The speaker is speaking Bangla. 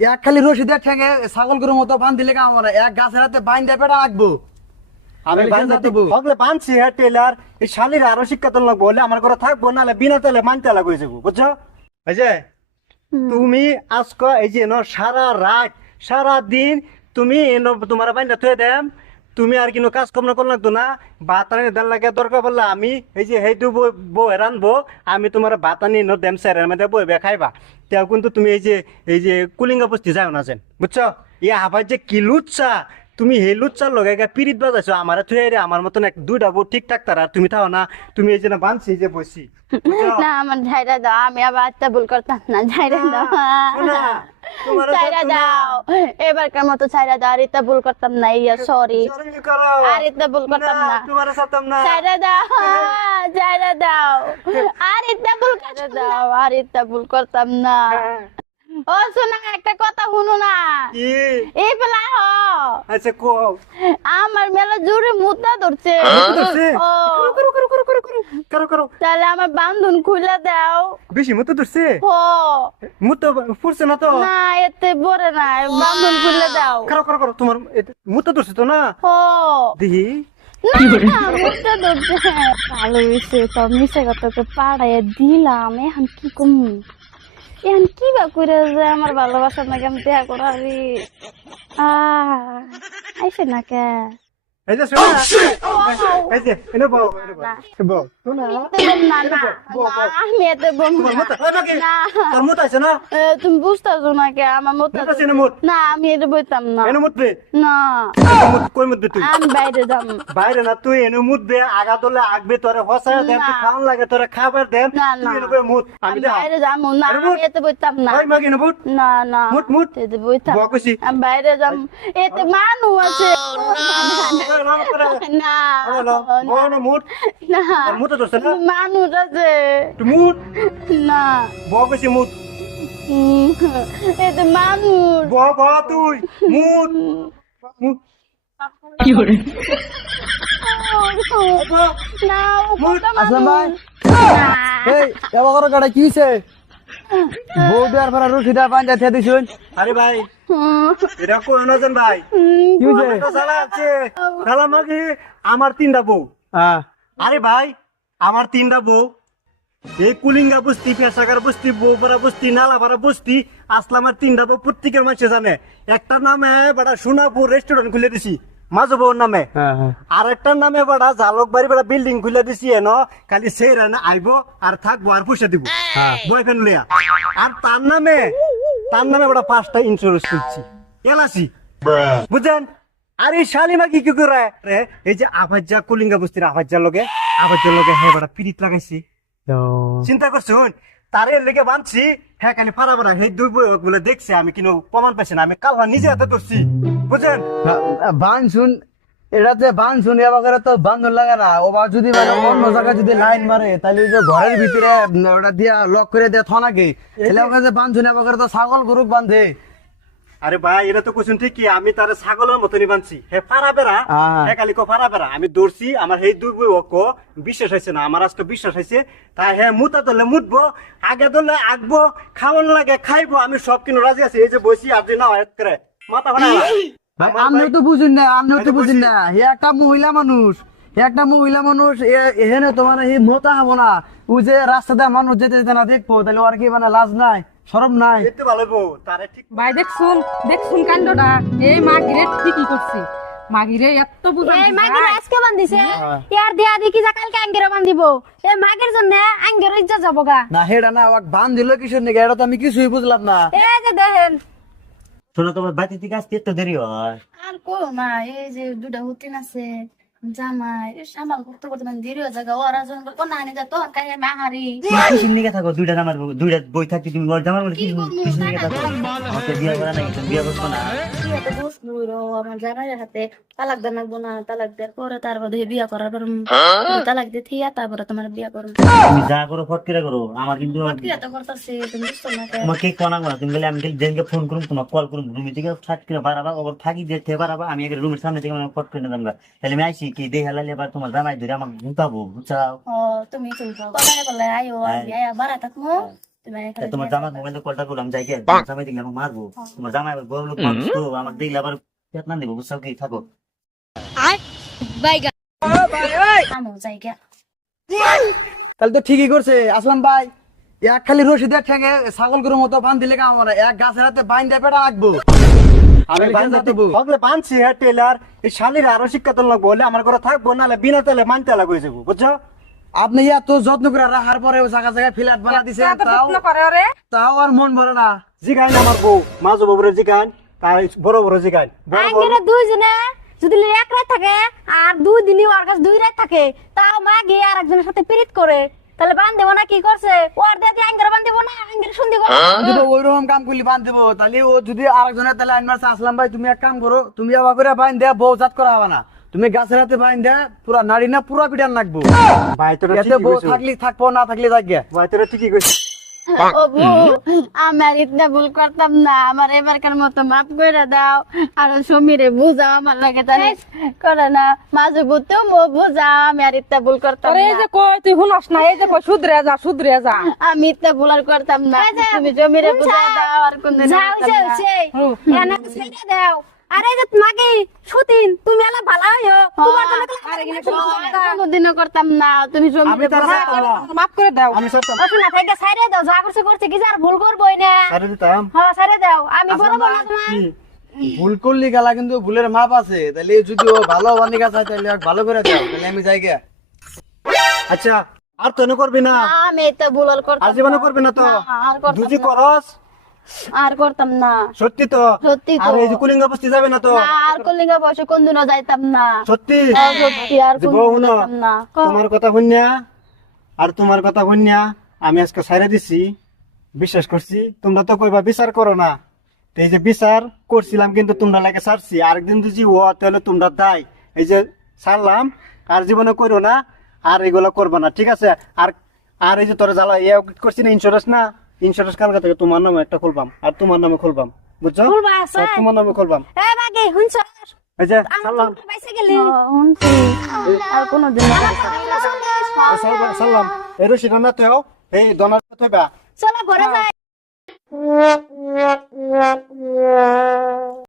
এক খালি রশিদের ঠেঙে ছাগল গরুর মতো বান দিলে কাম হবে না। এক গাছের হাতে বাইন দিয়ে পেটা রাখব আমি দেবো? বানছি হ্যাঁ টেলার এই শালির আরও শিক্ষা তো লাগবো হলে আমার ঘরে থাকব নাহলে বিনা তেলে মানতে লাগবে যাব বুঝছ বুঝছে যে তুমি আজকে এই যে ন সারা রাত সারা দিন তুমি এনো তোমার বাইন্দা থুয়ে দেম তুমি আর কিনো কাজ কম না করলে লাগতো না? ভাত আনি দেন লাগে দরকার পড়লে আমি এই যে হেইটু বউ রানবো আমি তোমার ভাত আনি ন দেম স্যারের মধ্যে বইবে খাইবা। তেও কিন্তু তুমি এই যে এই যে কুলিঙ্গা বস্তি যাও না যেন বুঝছ? ই আবার যে কি লুচ্ছা তুমি হে লুচ্চার লগে গা পিরিত বাজাইছো আমার থুয়ে রে আমার মতন এক দুইটা বউ ঠিকঠাক তারা তুমি থাও না তুমি এই যে না বানছি যে বসি না আমার ঝাইরা দাও আমি আবার ভুল করতাম না ঝাইরা দাও। ছাইরা না। দাও। এবারকার মতো ছাইরা দাও আর এটা ভুল করতাম না ইয়া সরি সরি করো। আর এটা ভুল করতাম না তোমার সাথে না। ছাইরা দাও ছাইরা দাও। আরিতা ভুল করতাম দাও। আরিতা ভুল করতাম না। হ্যাঁ। ও শোনা একটা কথা শুনো না। এই পেলা হ। আচ্ছা কো আমার মেলা জোরে মুদ্রা ধরছে। ধরছে? করো করো করো করো করো করো করো তাহলে আমার বান্ধন খুলে দাও। বেশি মতো ধরছে? হো। মুতো ফুরছে না তো? না এতে বলে না বান্ধন খুলে দাও। করো করো করো তোমার মুতো ধরছে তো না? ভালো হয়েছে তো মিশে পাড়ায় দিলাম এখন কি কম এখন কি বা করে যে আমার ভালোবাসার নাকি আমি দেয়া আহ আইসে না কে? এই যে শোনা এই যে এনে বউ এনে বউ বউ শোনা না না না, আমি এতে বলব তোমার মুতো ওই বাকি না তোর মুতো আছে না এ, তুমি বুঝতেছো না কে আমার মতো মুতো আছে না মুত না আমি এটা বইতাম না এনে মুতবে না মুত কই মুতবে তুই আমি বাইরে যাম বাইরে না তুই এনে মুতবে আগা তোলে আগবে তোরে হসায় দেন তুই লাগে তোরে খাবার দেন তুই না। এনে কই মুত আমি বাইরে যাম না আমি মুত। এতে বইতাম না না মুত না না মুত মুত এতে বইতাম আমি বাইরে যাম এতে মানু আছে না না না না মানুষ আছে না মানুষ তুই না আসলাম ভাই এই করো গাড়ি কি হয়েছে বউ দেওয়ার পরে রশিদা বাইন দিয়ে থিয়ে দিছুন আরে ভাই এটা কোন না ভাই। কি আমার শালা আছে। শালা মাগি আমার তিনটা বউ। হ্যাঁ। আরে ভাই আমার তিনটা বউ। এই কুলিঙ্গা বস্তি পেশাকার বস্তি বস্তি নালাপাড়া বস্তি আসলামের তিনটা বউ প্রত্যেকের মানুষে জানে। একটা নামে বেটা সোনাপুর রেস্টুরেন্ট খুলে দিছি মাঝো বউর নামে। হ্যাঁ হ্যাঁ। আর একটা নামে বেটা জালক বাড়ি বেটা বিল্ডিং খুলে দিছি এন। খালি সেই রানে আইবো আর থাকব আর পয়সা দিব। বয়ফ্রেন্ড লিয়া আর তার নামে তার নামে বেটা পাঁচটা ইন্স্যুরেন্স করছি। এলাসি বুঝছেন? আর এই শালিমা কি কি করে? রে এই যে আভাজ্জা কুলিঙ্গা বস্তির আভাজ্জার লগে আভাজ্জার লগে হ্যাঁ বেটা পিরিত লাগাইছি। চিন্তা করছুন তারে লেগে বাঁধছি হ্যাঁ খালি ফাড়া ফাড়া সেই দুই বই বলে দেখছে আমি কিন্তু প্রমাণ পাইছি না আমি কাল নিজে হাতে ধরছি। বুঝছেন? বান শুন এটাতে বান শুন এবার তো বান্ধন লাগে না। ও যদি মানে অন্য জায়গায় যদি লাইন মারে তাহলে যে ঘরের ভিতরে ওটা দিয়া লক করে দিয়ে থনাকে তাহলে ওকে যে বান শুন এবার তো ছাগল গরু বান্ধে। আরে ভাই এটা তো কোশ্চেন ঠিকই। আমি তার ছাগলের মতনই বানছি। হে ফাড়া বেড়া। হে কালি কো ফাড়া বেড়া। আমি দৌড়ছি আমার সেই দুই বই অক বিশ্বাস হয়েছে না আমার আজকে বিশ্বাস হয়েছে তাই হ্যাঁ মুতা ধরলে মুতবো আগে দলে আগবো খাওয়ান লাগে খাইবো আমি সব কিনো রাজি আছি। এই যে বসি আর না হয় করে। মাথা ফাড়া। আমার আপনিও তো বুঝুন না আপনিও তো আমি বুঝুন না। হে একটা মহিলা মানুষ হে একটা মহিলা মানুষ এখানে তো মানে হে মতা হব না। ও যে রাস্তাতে মানুষ যেতে যেতে না দেখব তাহলে ওর কি মানে লাজ নাই সরম নাই? ভাই দেখছুন দেখছুন কাণ্ডটা। এই মাগিরে ঠিকই করছি। মাগিরে এত বুঝা এই মাগের আজকে বান্ধিছে। ইয়ার দিয়া দেখি যা কালকে আঙ্গের বান্ধিব। এই মাগের জন্য আঙ্গের ইজ্জত যাব গা না হেডা না ওকে বান দিল কিসের নাকি? এটা তো আমি কিছুই বুঝলাম না। এই যে দেখেন শোনো, তোমার বাড়ি থেকে আসতে একটু দেরি হয়। আর কো না, এই যে দুটা হুতিন আছে। জামাই এ সামাল করতে করতে মানে দেরি হয়ে যায় ওরা যখন বলব না যা তখন কাই আমি হারি কিসির নিকে থাকো দুইটা নামার দুইটা বই থাকতে তুমি ওর জামার বলে কিসির নিকে থাকো। আমাকে বিয়ে করা নাই তুমি বিয়ে করছ না? বিয়ে তো বসবো রো আমার জামাইয়ের হাতে তালাক দেন লাগবো না। তালাক দেওয়ার পরে তারপর দেখে বিয়ে করার পর তালাক দিয়ে থিয়া তারপরে তোমার বিয়ে করব। তুমি যা করো ফট করো। আমার কিন্তু কি এত করতেছে তুমি বুঝছ না কেন? তোমাকে কোনা না। তুমি বলে আমি যেদিনকে ফোন করুম তোমার কল করুম। রুমে থেকে ছাট বাড়াবা ওর থাকি দেখতে পারাবা আমি আগে রুমের সামনে থেকে আমি ফট তাহলে আমি আইসি আবার তোমার আমাকে ও তুমি তোমার মোবাইলে কলটা করলাম যাই জামাই আমাকে মারবো তোমার জামাই তো আমার দেখলে আবার না দেবো বুঝছ কি থাকো তাহলে তো ঠিকই করছে, আসলাম ভাই। এক খালি রশিদের ঠেঙে ছাগল গরুর মতো বান দিলে কাম এক গাছের হাতে বাইন পেটা রাখব আমি বানছি হ্যাঁ টেলার। এই শালির আরও শিক্ষা তো লাগবো বলে আমার ঘরে থাকব নাহলে বিনা তেলে মানতে লাগবে যাব বুঝছ? আপনি এত যত্ন করে রাখার পরে জায়গা জায়গায় ফ্ল্যাট বানা দিছে তাও যত্ন করে ওরে। তাও আর মন ভরে না। জিগান আমার বউ মাঝো বাবুরে জিগান তার বড় বড় জিগান বড় বড় আঙ্গেরে দুইজনে? যদি এক রাত থাকে আর দুই দিনই ওর কাছে দুই রাত থাকে তাও মা গিয়ে আর একজনের সাথে পিরিত করে। তাহলে বান দেবো না কি করছে? ওর দাদি আঙ্গের বান দেবো না আঙ্গের শুনদি যদি দিব ওইরকম কাম করলি বান দেবো তাহলে ও যদি আরেকজনের তাহলে আনবার আসলাম ভাই তুমি এক কাম করো তুমি আবার করে বাইন দেয়া বউ জাত করা হবে না। তুমি গাছের হাতে বাইন দেয়া পুরা নারী না পুরা পিটান লাগবো। ভাই তোরা বউ থাকলি থাকব না থাকলে থাকবে ভাই তোরা ঠিকই কইছো। বউ আমার ইতনা ভুল করতাম না আমার এবারকার মতো মাফ করে দাও। আর সমীরে বুঝাও আমার লাগে তাহলে করে না মাঝে বুঝতেও মো বুঝাও আমি আর ইতনা ভুল করতাম এই যে কই তুই শুনস না এই যে কই সুধরে যা সুধরে যা। আমি ইতনা ভুল আর করতাম না। তুমি জমিরে বুঝাও দাও আর কোন দাও। আরে যে তোমাকে সুতিন তুমি আলা ভালো হইও তোমার জন্য আরে কোনদিনও করতাম না তুমি না। মাফ করে দাও। আমি সত্যি শোনা থেকে সাইরে দাও যা করছে করছে কি যার ভুল করবই না। দিতাম। হ্যাঁ সাইরে দাও আমি বড় বড় না তোমার ভুল করলি গেলা কিন্তু ভুলের মাপ আছে। তাহলে যদি ও ভালো বানিকা চাই তাহলে ভালো করে দাও তাহলে আমি যাই গে আচ্ছা আর তো করবি না। আমি তো ভুল আর করতাম আর জীবনে করবি না তো? না, আর দুজি করস। আর করতাম না। সত্যি তো? সত্যি তো। আর এই যে কুলিঙ্গা বস্তি যাবে না তো? না আর কলিঙ্গা বসে কোনদিনও যাইতাম না। সত্যি? সত্যি আর কোনদিনও না, তোমার কথা শুনিয়া আর তোমার কথা শুনিয়া আমি আজকে ছাইরে দিছি। বিশ্বাস করছি তোমরা তো কইবা বিচার করো না। এই যে বিচার করছিলাম কিন্তু তোমরা লাগে ছাড়ছি। আরেকদিন যদি ও তাহলে তোমরা দায়। এই যে সারলাম আর জীবনে করো না আর এগুলো করব না ঠিক আছে? আর আর এই যে তোরা জ্বালা ইয়ে করছি না ইন্স্যুরেন্স না? ইন্স্যুরেন্স কালকে থেকে তোমার নামে একটা খুলবাম আর তোমার নামে খুলবাম বুঝছ? আর তোমার নামে খুলবাম এ বাগে হুনছ এই যে গেলি। হ্যাঁ, আর কোনোদিন সাল্লাম সাল্লাম এই তো এই দনার তো চলো ঘরে যাই।